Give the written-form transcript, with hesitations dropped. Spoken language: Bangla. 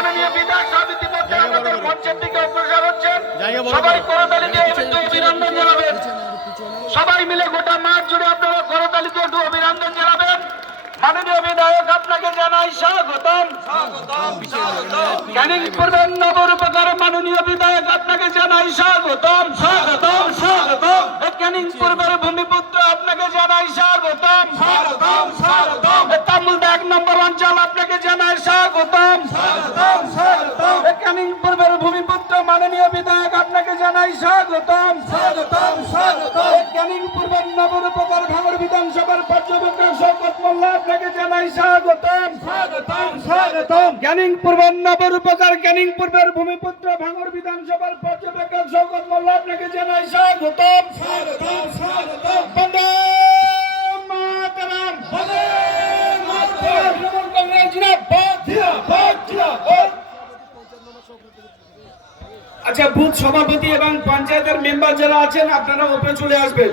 মাননীয় বিধায়ক সমিতি মধ্যে আমাদের মঞ্চের দিকে অগ্রসর হচ্ছেন। সবাই করতালি দিয়ে একটু অভিনন্দন জানাবেন। সবাই মিলে গোটা মাঠ জুড়ে আপনারা করতালি দিয়ে একটু অভিনন্দন জানাবেন। মাননীয় বিধায়ক আপনাকে জানাই স্বাগতম। ক্যানিং পূর্বের নবরূপকার মাননীয় বিধায়ক আপনাকে জানাই স্বাগতম স্বাগতম স্বাগতম। ক্যানিং পূর্বের ভূমিপুত্র আপনাকে জানাই স্বাগতম স্বাগতম স্বাগতম। তামুলদা 1 নম্বর অঞ্চল আপনাকে জানাই স্বাগতম স্বাগতম স্বাগতম। ক্যানিং পূর্বের ভূমিপুত্র মাননীয় বিধায়ক আপনাকে জানাই স্বাগতম স্বাগতম স্বাগতম। ক্যানিং পূর্বের নবরূপকার ভাঙড় বিধানসভার পর্যবেক্ষক শওকত মোল্লা আপনাকে জানাই স্বাগতম স্বাগতম স্বাগতম। ক্যানিং পূর্বের নবরূপকার ক্যানিং পূর্বের ভূমিপুত্র ভাঙড় বিধানসভার পর্যবেক্ষক শওকত মোল্লা আপনাকে জানাই স্বাগতম স্বাগতম স্বাগতম। বন্দে মাতরম বন্দে মাতরম। তৃণমূল কংগ্রেস জিন্দাবাদ জিন্দাবাদ জিন্দাবাদ। আচ্ছা, বুথ সভাপতি এবং পঞ্চায়েতের মেম্বার যারা আছেন আপনারা উপরে চলে আসবেন।